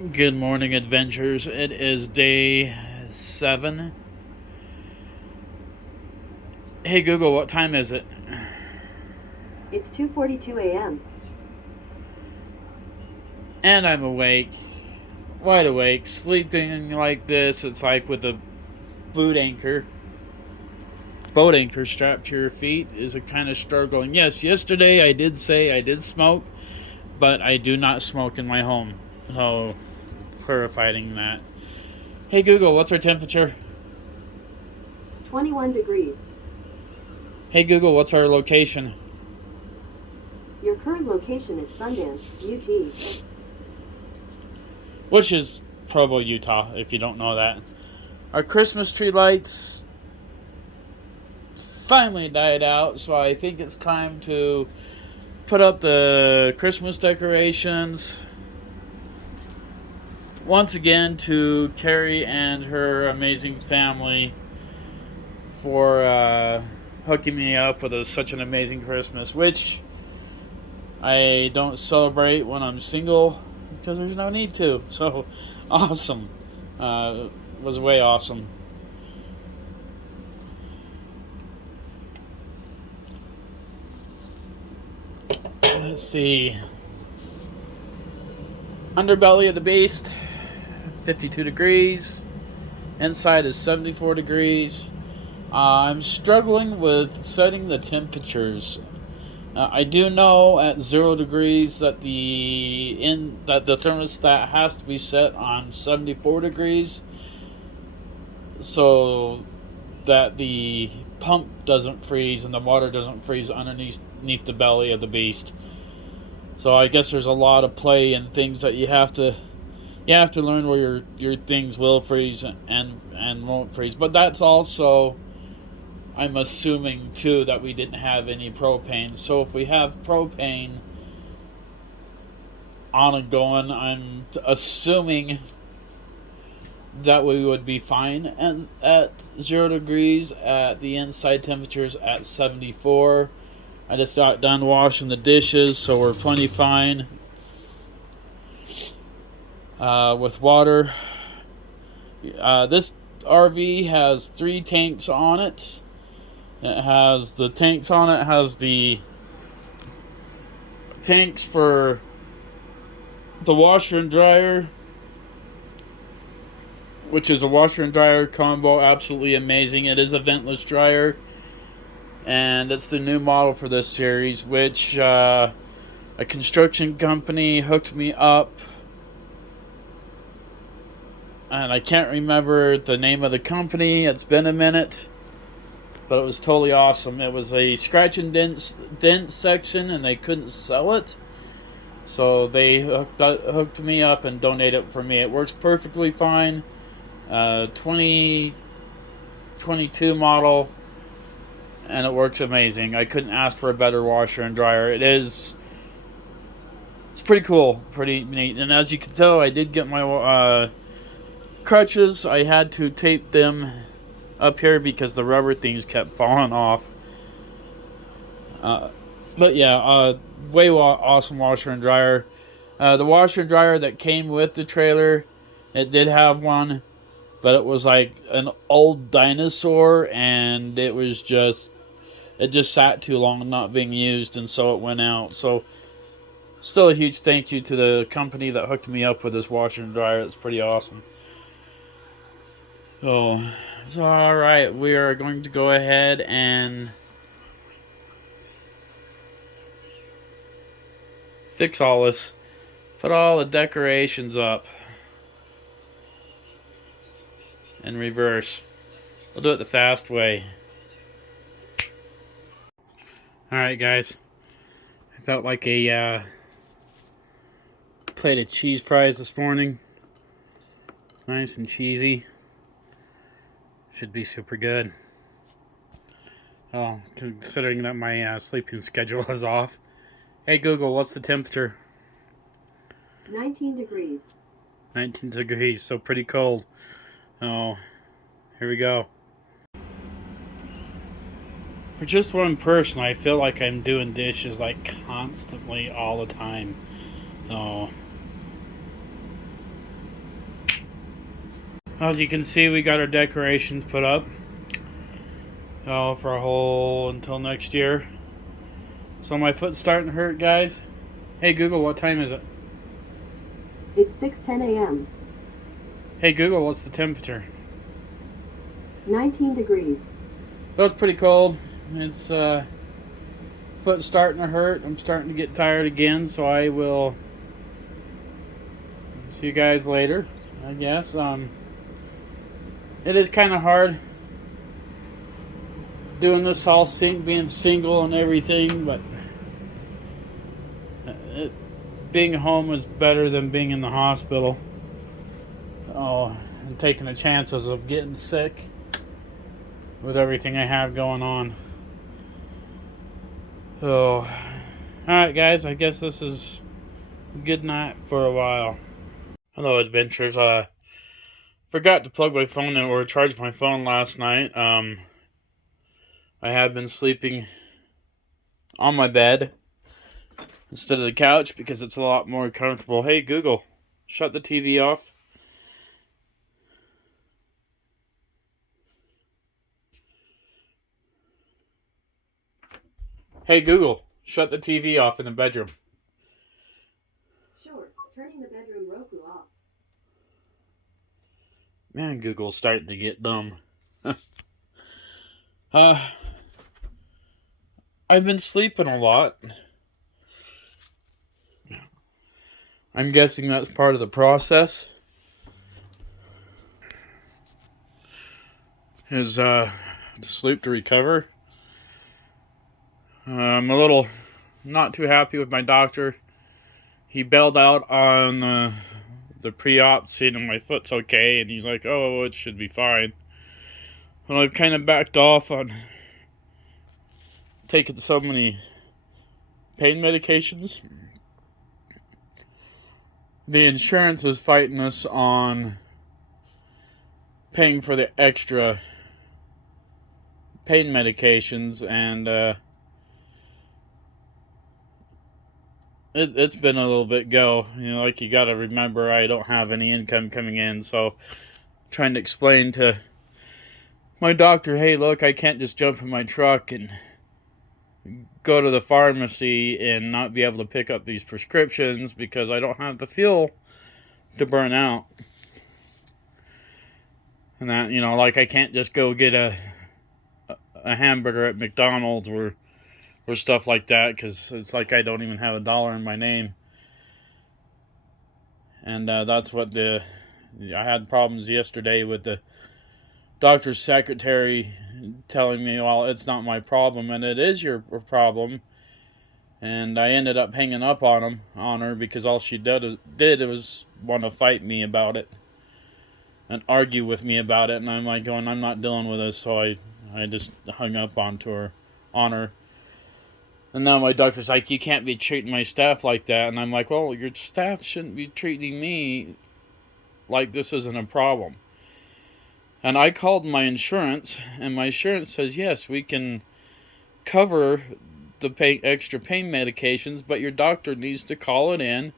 Good morning, adventurers. It is day 7. Hey Google, what time is it? It's 2:42 a.m. And I'm awake, wide awake, sleeping like this. It's like with a boat anchor strapped to your feet is a kind of struggle. And yes, yesterday I did say I did smoke, but I do not smoke in my home. So, clarifying that. Hey Google, what's our temperature? 21 degrees. Hey Google, what's our location? Your current location is Sundance, UT. Which is Provo, Utah, if you don't know that. Our Christmas tree lights finally died out, so I think it's time to put up the Christmas decorations. Once again, to Carrie and her amazing family for hooking me up with such an amazing Christmas, which I don't celebrate when I'm single because there's no need to. So, awesome. Was way awesome. Let's see. Underbelly of the beast, 52 degrees. Inside is 74 degrees. I'm struggling with setting the temperatures. I do know at 0 degrees that the thermostat has to be set on 74 degrees, so that the pump doesn't freeze and the water doesn't freeze underneath the belly of the beast. So I guess there's a lot of play and things that you have to learn where your things will freeze and won't freeze. But that's also, I'm assuming too, that we didn't have any propane. So if we have propane on and going, I'm assuming that we would be fine at 0 degrees. At the inside temperatures at 74. I just got done washing the dishes, so we're plenty fine with water. This RV has 3 tanks on it. It has the tanks for the washer and dryer, which is a washer and dryer combo, absolutely amazing. It is a ventless dryer, and it's the new model for this series, which a construction company hooked me up, and I can't remember the name of the company. It's been a minute, but it was totally awesome. It was a scratch and dent section, and they couldn't sell it, so they hooked me up and donated it for me. It works perfectly fine. 2022 model, and it works amazing. I couldn't ask for a better washer and dryer. It's pretty cool, pretty neat. And as you can tell, I did get my crutches. I had to tape them up here because the rubber things kept falling off. But yeah, awesome washer and dryer. The washer and dryer that came with the trailer, it did have one, but it was like an old dinosaur, and it just sat too long not being used, and so it went out. So still a huge thank you to the company that hooked me up with this washer and dryer. It's pretty awesome. So alright, we are going to go ahead and fix all this. Put all the decorations up in reverse. We'll do it the fast way. Alright guys, I felt like a plate of cheese fries this morning. Nice and cheesy. Should be super good. Oh, considering that my sleeping schedule is off. Hey Google, what's the temperature? 19 degrees. 19 degrees, so pretty cold. Oh, here we go. For just one person, I feel like I'm doing dishes like constantly all the time. So As you can see, we got our decorations put up for a whole until next year. So my foot's starting to hurt, guys. Hey Google, what time is it? It's 6:10 a.m. Hey Google, what's the temperature? 19 degrees. Feels pretty cold. It's foot's starting to hurt. I'm starting to get tired again, so I will see you guys later, I guess. It is kind of hard doing this all being single and everything, but being home is better than being in the hospital. Oh, and taking the chances of getting sick with everything I have going on. So, alright guys, I guess this is good night for a while. Hello adventurers. Forgot to plug my phone in or charge my phone last night. I have been sleeping on my bed instead of the couch because it's a lot more comfortable. Hey Google, shut the TV off. Hey Google, shut the TV off in the bedroom. Sure, turning the bedroom Roku off. Man, Google's starting to get dumb. I've been sleeping a lot. I'm guessing that's part of the process. Is to sleep to recover. I'm a little not too happy with my doctor. He bailed out on the pre-op, saying my foot's okay, and he's like, "Oh, it should be fine." And I've kind of backed off on taking so many pain medications. The insurance is fighting us on paying for the extra pain medications, and it's been a little bit go. Like, you gotta remember I don't have any income coming in, so trying to explain to my doctor, hey, look, I can't just jump in my truck and go to the pharmacy and not be able to pick up these prescriptions because I don't have the fuel to burn out. And that, like, I can't just go get a hamburger at McDonald's or stuff like that, because it's like I don't even have $1 in my name. And that's what I had problems yesterday with the doctor's secretary telling me, well, it's not my problem, and it is your problem. And I ended up hanging up on her because all she did was want to fight me about it and argue with me about it. And I'm like going, I'm not dealing with this, so I just hung up on her. And now my doctor's like, you can't be treating my staff like that. And I'm like, well, your staff shouldn't be treating me like this isn't a problem. And I called my insurance, and my insurance says, yes, we can cover the extra pain medications, but your doctor needs to call it in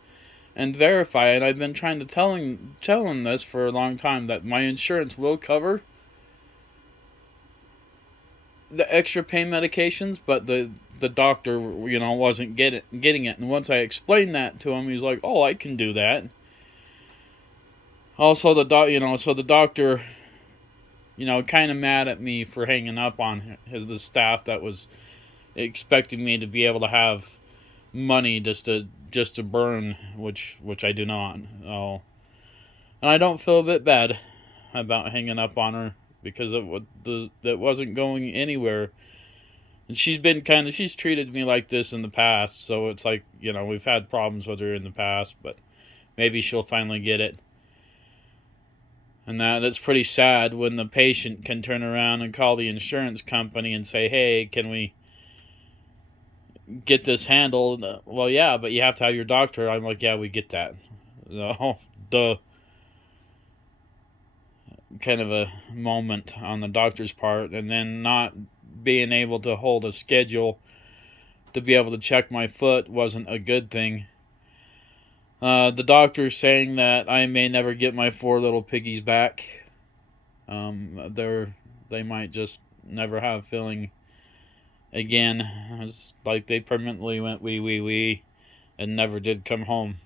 and verify it. I've been trying to tell him this for a long time, that my insurance will cover the extra pain medications, but the doctor, wasn't getting it. And once I explained that to him, he's like, "Oh, I can do that." Also, so the doctor, kind of mad at me for hanging up on the staff that was expecting me to be able to have money just to burn, which I do not. Oh, and I don't feel a bit bad about hanging up on her because it wasn't going anywhere. And she's treated me like this in the past, so it's like, we've had problems with her in the past, but maybe she'll finally get it. And that's pretty sad when the patient can turn around and call the insurance company and say, hey, can we get this handled? Well, yeah, but you have to have your doctor. I'm like, yeah, we get that. Oh, duh. Kind of a moment on the doctor's part, and then not being able to hold a schedule to be able to check my foot wasn't a good thing. The doctor's saying that I may never get my 4 little piggies back. They might just never have feeling again. It's like they permanently went wee and never did come home.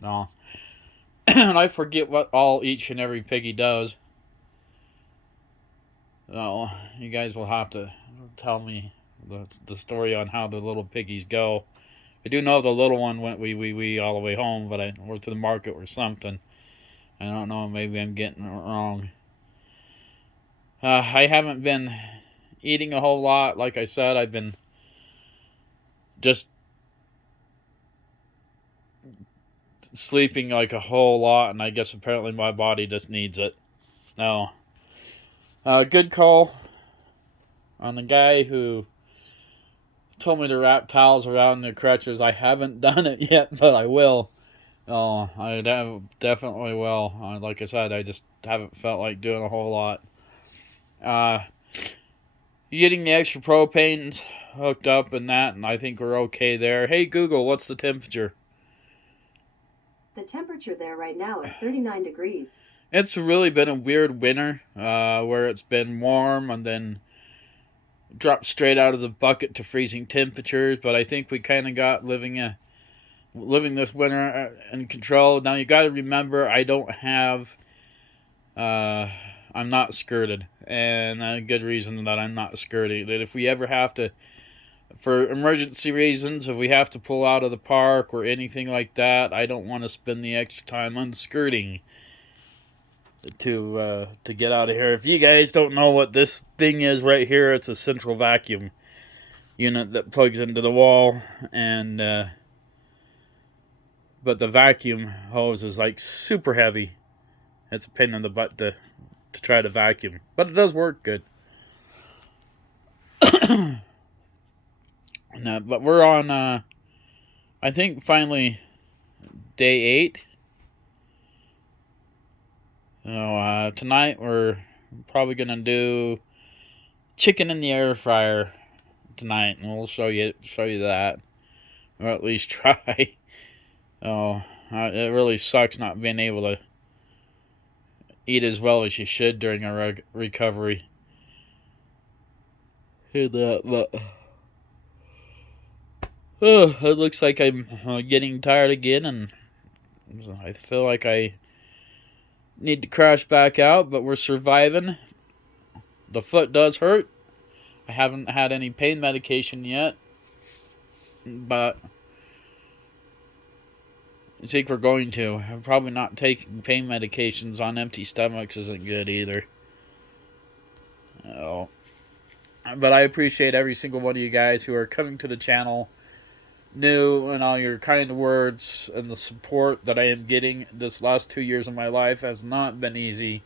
No. And I forget what all each and every piggy does. Well, you guys will have to tell me the story on how the little piggies go. I do know the little one went wee all the way home, but or to the market or something. I don't know. Maybe I'm getting it wrong. I haven't been eating a whole lot. Like I said, I've been just sleeping like a whole lot, and I guess apparently my body just needs it. No. Good call on the guy who told me to wrap towels around the crutches. I haven't done it yet, but I will. Oh, I definitely will. Like I said, I just haven't felt like doing a whole lot. Getting the extra propane hooked up and that, and I think we're okay there. Hey Google, what's the temperature? The temperature there right now is 39 degrees. It's really been a weird winter, where it's been warm and then dropped straight out of the bucket to freezing temperatures. But I think we kind of got living this winter in control. Now you got to remember, I don't have. I'm not skirted, and a good reason that I'm not skirted. That if we ever have to, for emergency reasons, if we have to pull out of the park or anything like that, I don't want to spend the extra time unskirting to get out of here. If you guys don't know what this thing is right here, it's a central vacuum unit that plugs into the wall, and but the vacuum hose is like super heavy. It's a pain in the butt to try to vacuum, but it does work good. No, but we're on I think finally day 8. So tonight we're probably gonna do chicken in the air fryer tonight, and we'll show you that, or at least try. Oh, it really sucks not being able to eat as well as you should during a recovery. But it looks like I'm getting tired again, and I feel like I need to crash back out, but we're surviving. The foot does hurt. I haven't had any pain medication yet, but I think we're going to. I'm probably not taking pain medications on empty stomachs isn't good either. Oh. But I appreciate every single one of you guys who are coming to the channel new, and all your kind words and the support that I am getting. This last 2 years of my life has not been easy,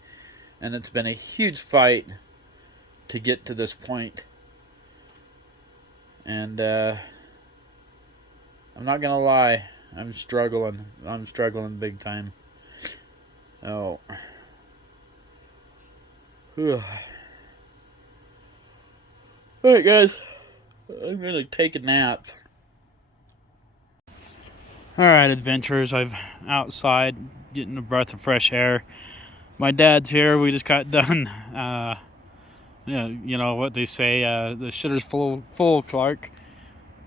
and it's been a huge fight to get to this point. And I'm not gonna lie, I'm struggling big time. Oh. Alright guys, I'm gonna take a nap. Alright adventurers, I'm outside getting a breath of fresh air. My dad's here. We just got done you know what they say, the shitter's full, Clark.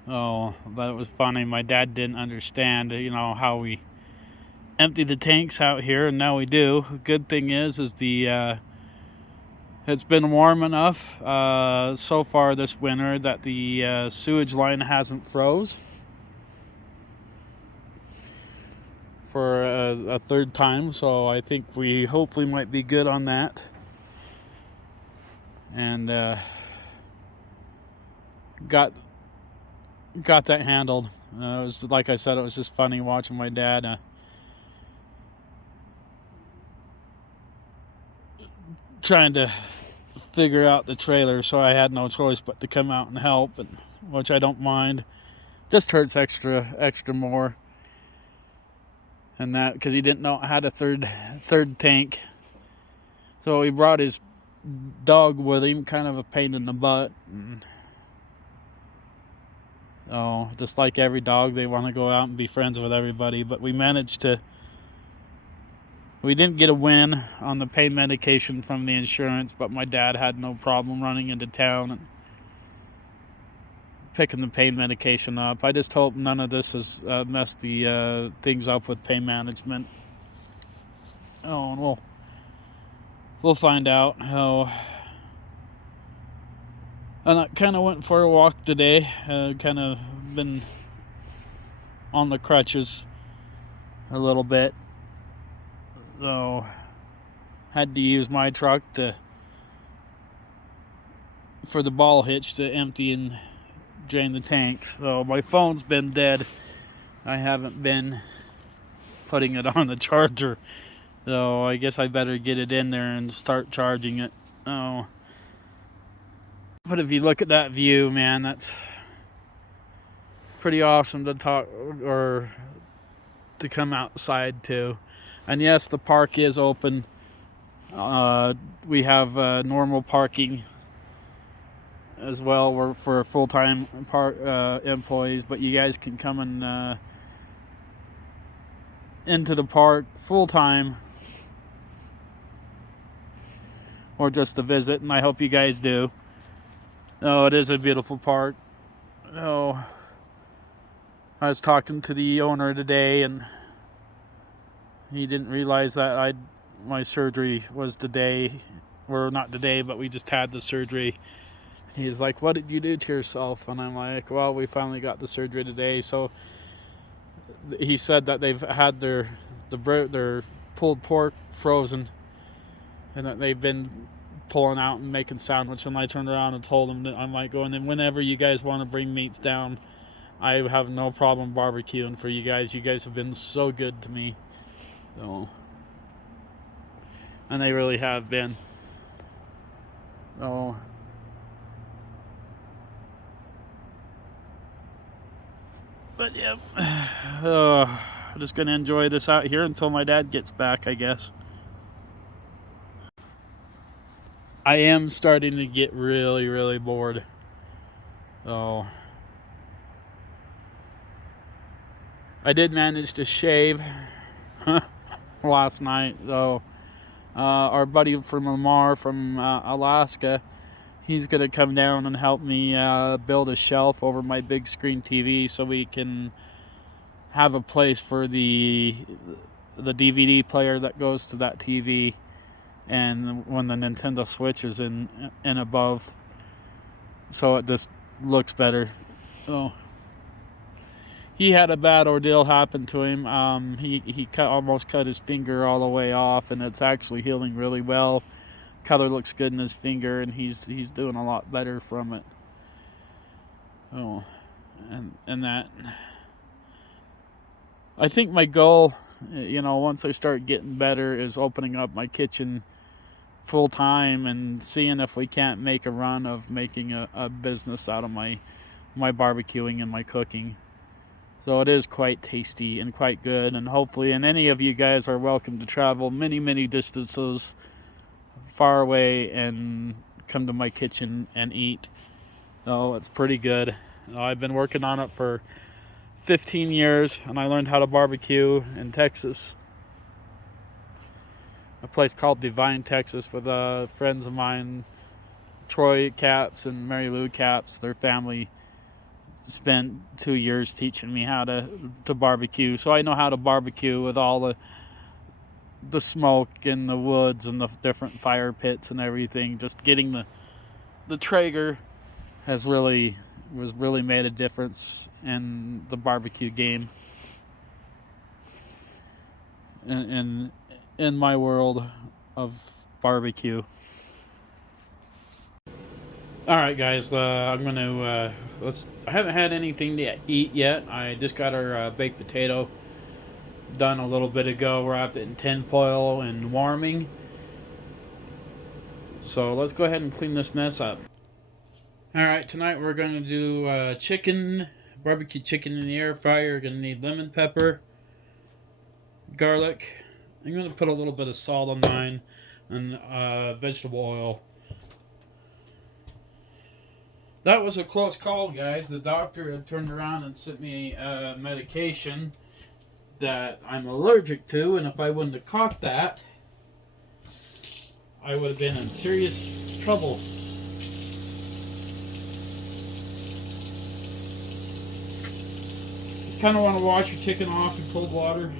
Oh, but it was funny. My dad didn't understand, how we empty the tanks out here, and now we do. Good thing is the it's been warm enough so far this winter that the sewage line hasn't froze for a third time, so I think we hopefully might be good on that. And got that handled. It was, like I said, it was just funny watching my dad trying to figure out the trailer, so I had no choice but to come out and help, and which I don't mind. Just hurts extra more, and that because he didn't know I had a third tank, so he brought his dog with him, kind of a pain in the butt. And, oh, just like every dog, they want to go out and be friends with everybody, but we managed to We didn't get a win on the pain medication from the insurance, but my dad had no problem running into town and picking the pain medication up. I just hope none of this has messed the things up with pain management. Oh, and we'll find out how. And I kind of went for a walk today. Kind of been on the crutches a little bit, so had to use my truck for the ball hitch to empty and drain the tanks. So my phone's been dead. I haven't been putting it on the charger, so I guess I better get it in there and start charging it. Oh, but if you look at that view, man, that's pretty awesome to talk or to come outside to. And yes, the park is open. We have normal parking as well. We're for full-time employees, but you guys can come and into the park full-time or just to visit, and I hope you guys do. Oh, it is a beautiful park. Oh, I was talking to the owner today, and he didn't realize that my surgery was today, or not today, but we just had the surgery. He's like, "What did you do to yourself?" And I'm like, "Well, we finally got the surgery today." So he said that they've had their pulled pork frozen, and that they've been pulling out and making sandwich. And I turned around and told him that I'm like going, and whenever you guys want to bring meats down, I have no problem barbecuing for you guys. You guys have been so good to me. So, and they really have been. Oh. But yeah, I'm just gonna enjoy this out here until my dad gets back, I guess. I am starting to get really, really bored. So I did manage to shave last night, though. Our buddy from Lamar from Alaska, he's gonna come down and help me build a shelf over my big screen TV so we can have a place for the DVD player that goes to that TV, and when the Nintendo Switch is in above, so it just looks better. Oh, he had a bad ordeal happen to him. He almost cut his finger all the way off, and it's actually healing really well. Color looks good in his finger, and he's doing a lot better from it. Oh, and that, I think my goal, once I start getting better, is opening up my kitchen full time and seeing if we can't make a run of making a business out of my barbecuing and my cooking. So it is quite tasty and quite good, and hopefully, and any of you guys are welcome to travel many distances far away and come to my kitchen and eat. Oh, it's pretty good. I've been working on it for 15 years, and I learned how to barbecue in Texas, a place called Divine, Texas, with friends of mine, Troy Caps and Mary Lou Caps. Their family spent 2 years teaching me how to barbecue, so I know how to barbecue with all the smoke and the woods and the different fire pits and everything. Just getting the Traeger was really made a difference in the barbecue game in my world of barbecue. All right, guys. I'm gonna I haven't had anything to eat yet. I just got our baked potato done a little bit ago, wrapped it in tin foil and warming. So let's go ahead and clean this mess up. All right, tonight we're gonna do barbecue chicken in the air fryer. You're gonna need lemon pepper, garlic. I'm gonna put a little bit of salt on mine, and vegetable oil. That was a close call, guys. The doctor had turned around and sent me medication that I'm allergic to, and if I wouldn't have caught that, I would have been in serious trouble. Just kind of want to wash your chicken off in cold water.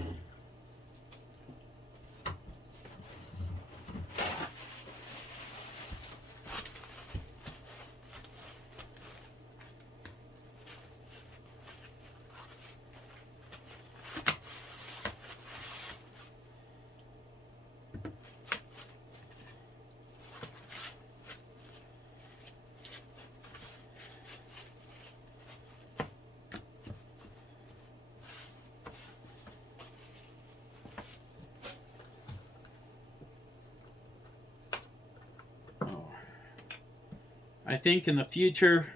I think in the future,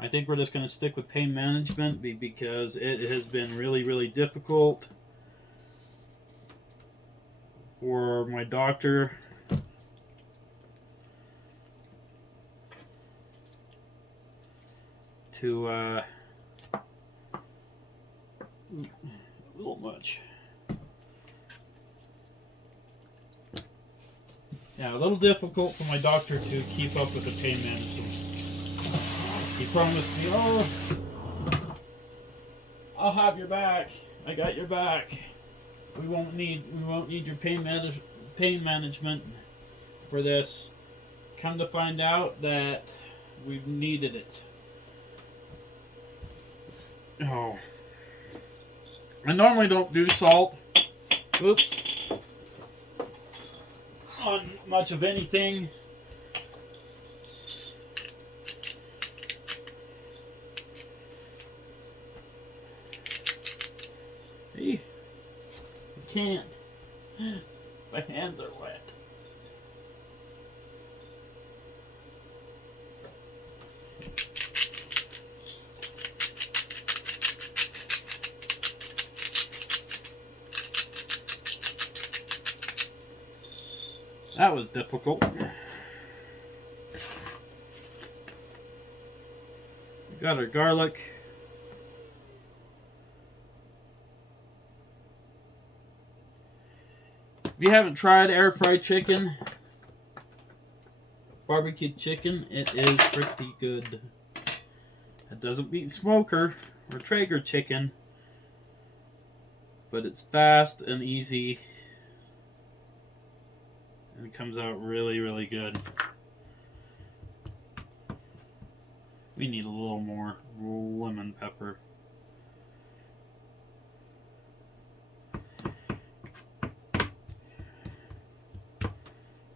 I think we're just going to stick with pain management because it has been really, really difficult for my doctor to a little much. Yeah, a little difficult for my doctor to keep up with the pain management. He promised me, oh, I'll have your back. I got your back. We won't need your pain management for this. Come to find out that we've needed it. Oh. I normally don't do salt. Oops. On much of anything. See? I can't. My hands are wet. That was difficult. We got our garlic. If you haven't tried air fried chicken, barbecue chicken, it is pretty good. It doesn't beat smoker or Traeger chicken, but it's fast and easy. And it comes out really, really good. We need a little more lemon pepper.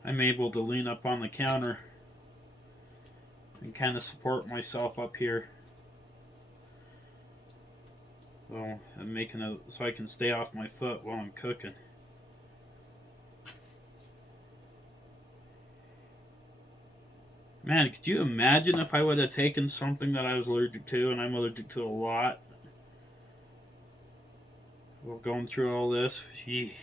I'm able to lean up on the counter and kind of support myself up here. So I'm making it so I can stay off my foot while I'm cooking. Man, could you imagine if I would have taken something that I was allergic to, and I'm allergic to a lot? Well, going through all this, gee.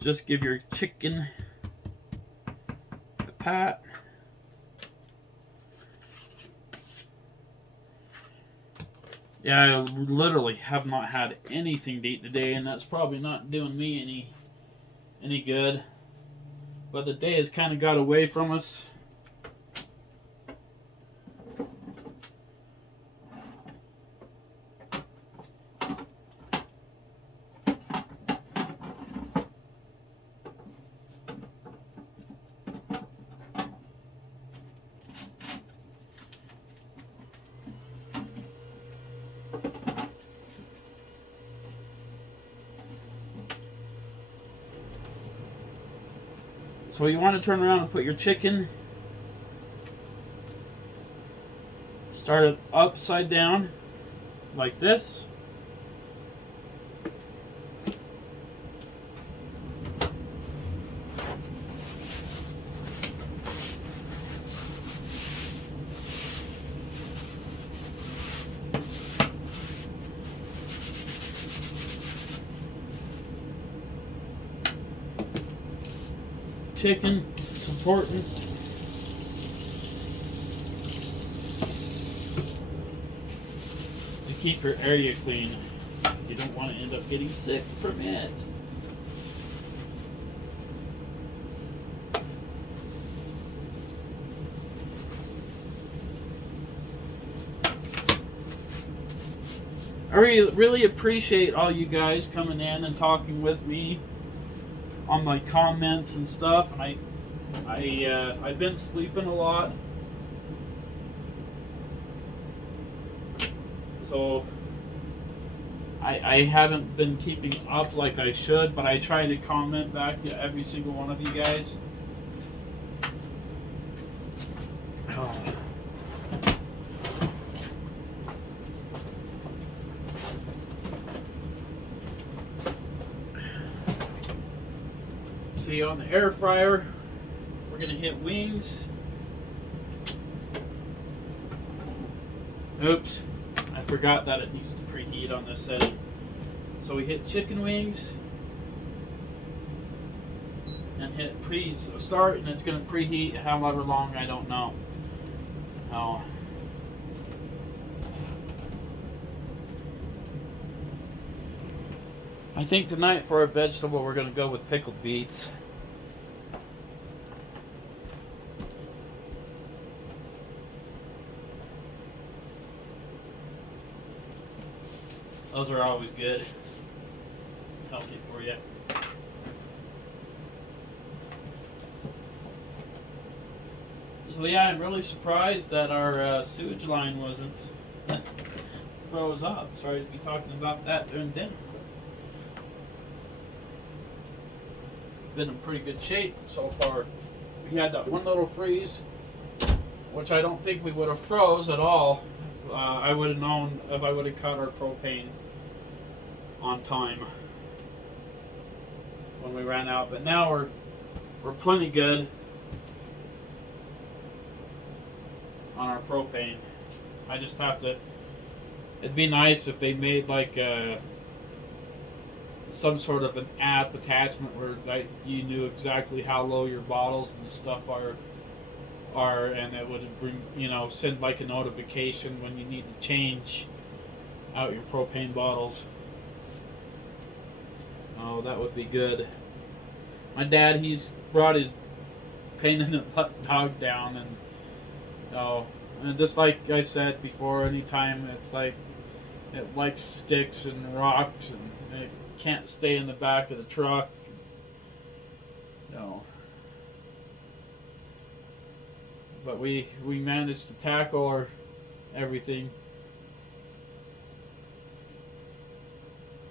Just give your chicken a pat. Yeah, I literally have not had anything to eat today, and that's probably not doing me any good. But the day has kind of got away from us. So you want to turn around and put your chicken, start it upside down like this. chicken. It's important. To keep your area clean. You don't want to end up getting sick from it. I really appreciate all you guys coming in and talking with me on my comments and stuff. And I've been sleeping a lot, so I haven't been keeping up like I should. But I try to comment back to every single one of you guys. Oh. See, on the air fryer, we're gonna hit wings. Oops, I forgot that it needs to preheat on this setting. So we hit chicken wings and hit start, and it's gonna preheat however long, I don't know. Oh. I think tonight for our vegetable we're going to go with pickled beets. Those are always good. Healthy for you. So yeah, I'm really surprised that our sewage line wasn't froze up. Sorry to be talking about that during dinner. Been in pretty good shape so far. We had that one little freeze, which I don't think we would have froze at all. I would have known if I would have cut our propane on time when we ran out. But now we're plenty good on our propane. I just have to. It'd be nice if they made like some sort of an app attachment where you knew exactly how low your bottles and stuff are, and it would bring, send like a notification when you need to change out your propane bottles. Oh, that would be good. My dad, he's brought his pain in the butt dog down, and just like I said before, anytime it's like it likes sticks and rocks, and it can't stay in the back of the truck. But we managed to tackle everything.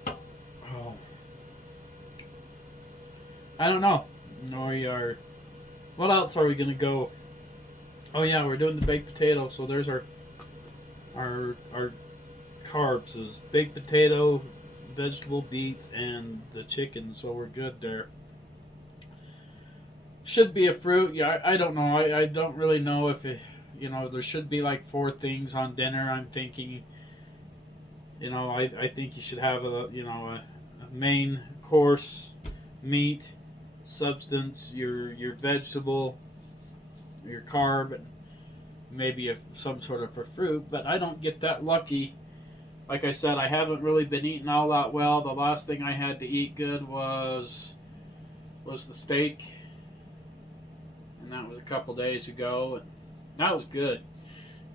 Oh, I don't know. What else are we gonna go? Oh yeah, we're doing the baked potato. So there's our carbs is baked potato, vegetable, beets, and the chicken. So we're good there. Should be a fruit. Yeah, I don't know. I don't really know if it, there should be like 4 things on dinner. I'm thinking, I think you should have a main course, meat, substance, your vegetable, your carb, and maybe some sort of a fruit. But I don't get that lucky. Like I said, I haven't really been eating all that well. The last thing I had to eat good was the steak, and that was a couple days ago, and that was good.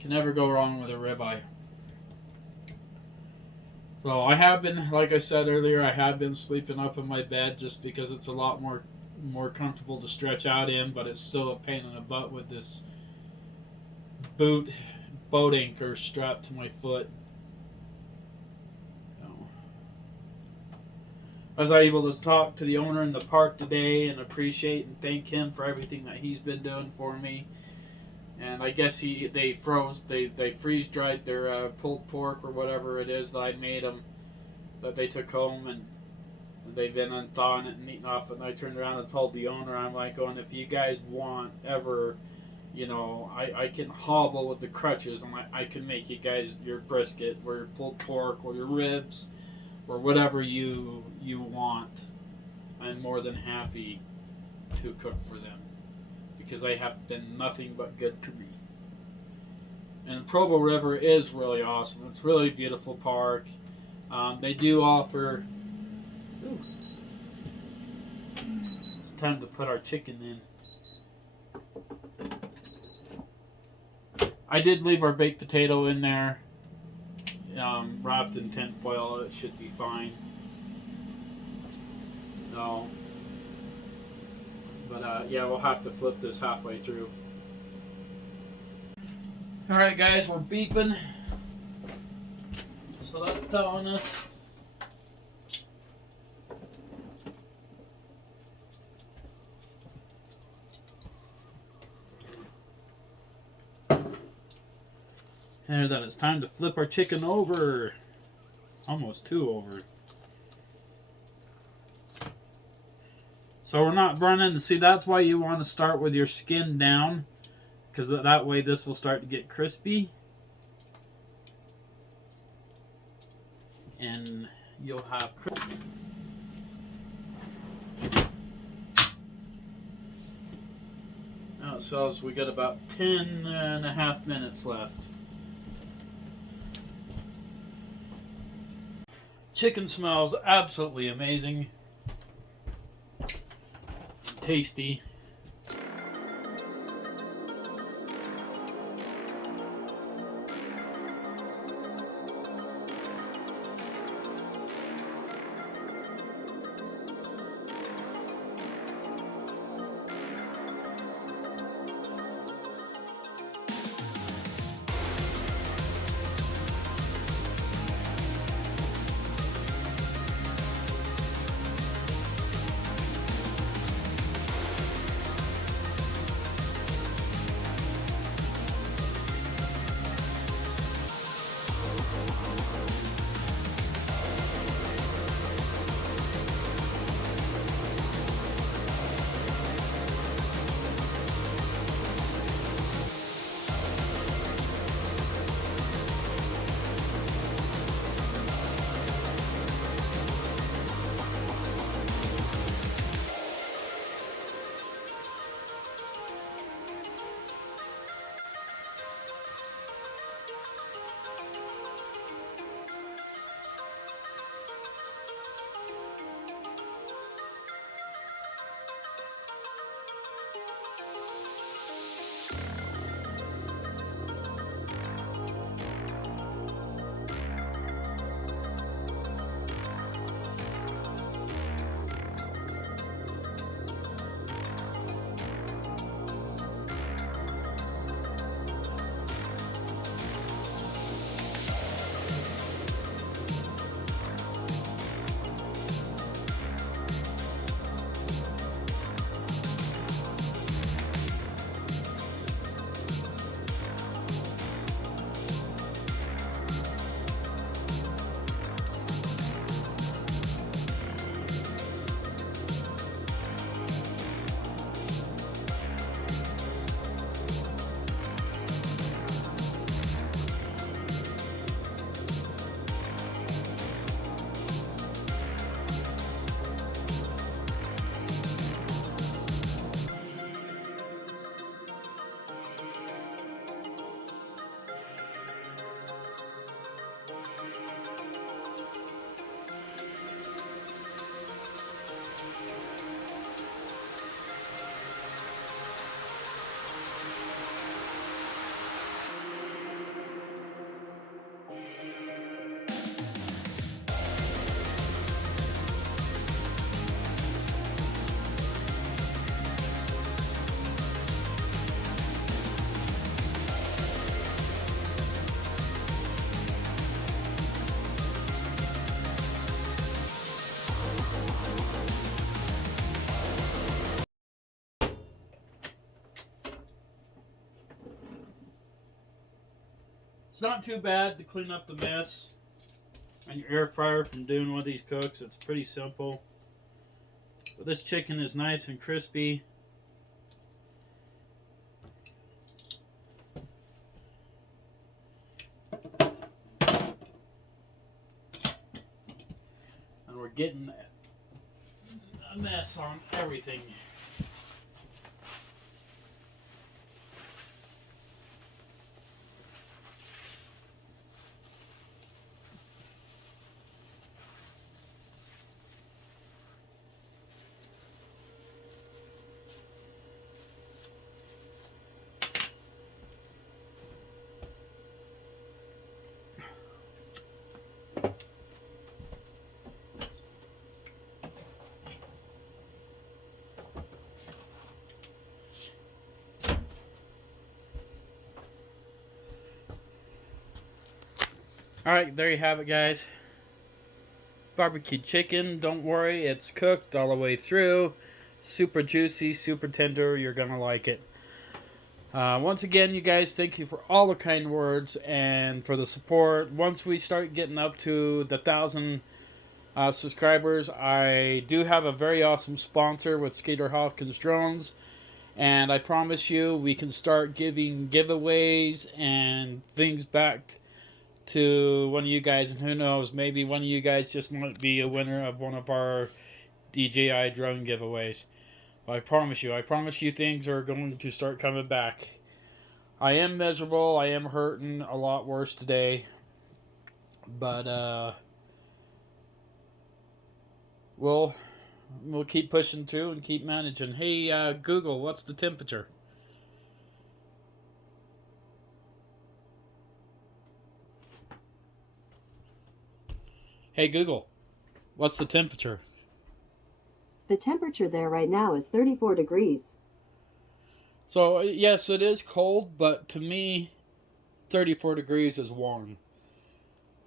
Can never go wrong with a ribeye. So I have been, like I said earlier, I have been sleeping up in my bed just because it's a lot more comfortable to stretch out in, but it's still a pain in the butt with this boat anchor strapped to my foot. I was able to talk to the owner in the park today and appreciate and thank him for everything that he's been doing for me. And I guess they freeze dried their pulled pork or whatever it is that I made them, that they took home, and they've been unthawing it and eating off it. And I turned around and told the owner, I'm like going, if you guys want ever, I can hobble with the crutches, and I can make you guys your brisket or your pulled pork or your ribs or whatever you want. I'm more than happy to cook for them because they have been nothing but good to me. And the Provo River is really awesome. It's a really beautiful park. They do offer. Ooh, it's time to put our chicken in. I did leave our baked potato in there, wrapped in tin foil. It should be fine. No, but yeah, we'll have to flip this halfway through. All right, guys, we're beeping, so that's telling us. And that it's time to flip our chicken over. Almost two over. So we're not burning. See, that's why you want to start with your skin down, because that way this will start to get crispy. And you'll have now it says we got about 10.5 minutes left. Chicken smells absolutely amazing. Tasty. It's not too bad to clean up the mess on your air fryer from doing one of these cooks. It's pretty simple. But this chicken is nice and crispy. And we're getting a mess on everything. Alright, there you have it, guys. Barbecue chicken. Don't worry, it's cooked all the way through. Super juicy, super tender. You're going to like it. Once again, you guys, thank you for all the kind words and for the support. Once we start getting up to the 1,000 subscribers, I do have a very awesome sponsor with Skater Hawkins Drones. And I promise you, we can start giving giveaways and things back to one of you guys. And who knows, maybe one of you guys just might be a winner of one of our DJI drone giveaways. But I promise you things are going to start coming back. I am miserable. I am hurting a lot worse today. But, we'll keep pushing through and keep managing. Hey, Google, what's the temperature? Hey, Google, what's the temperature? The temperature there right now is 34 degrees. So, yes, it is cold, but to me, 34 degrees is warm.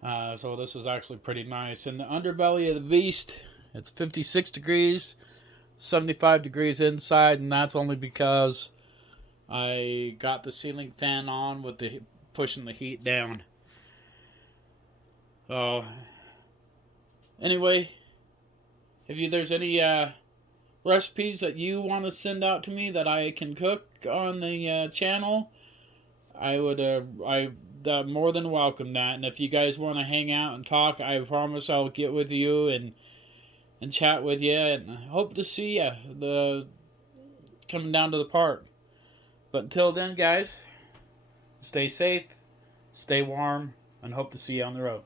So this is actually pretty nice. In the underbelly of the beast, it's 56 degrees, 75 degrees inside, and that's only because I got the ceiling fan on with the pushing the heat down. So, anyway, if there's any recipes that you want to send out to me that I can cook on the channel, I would more than welcome that. And if you guys want to hang out and talk, I promise I'll get with you and chat with you, and hope to see you coming down to the park. But until then, guys, stay safe, stay warm, and hope to see you on the road.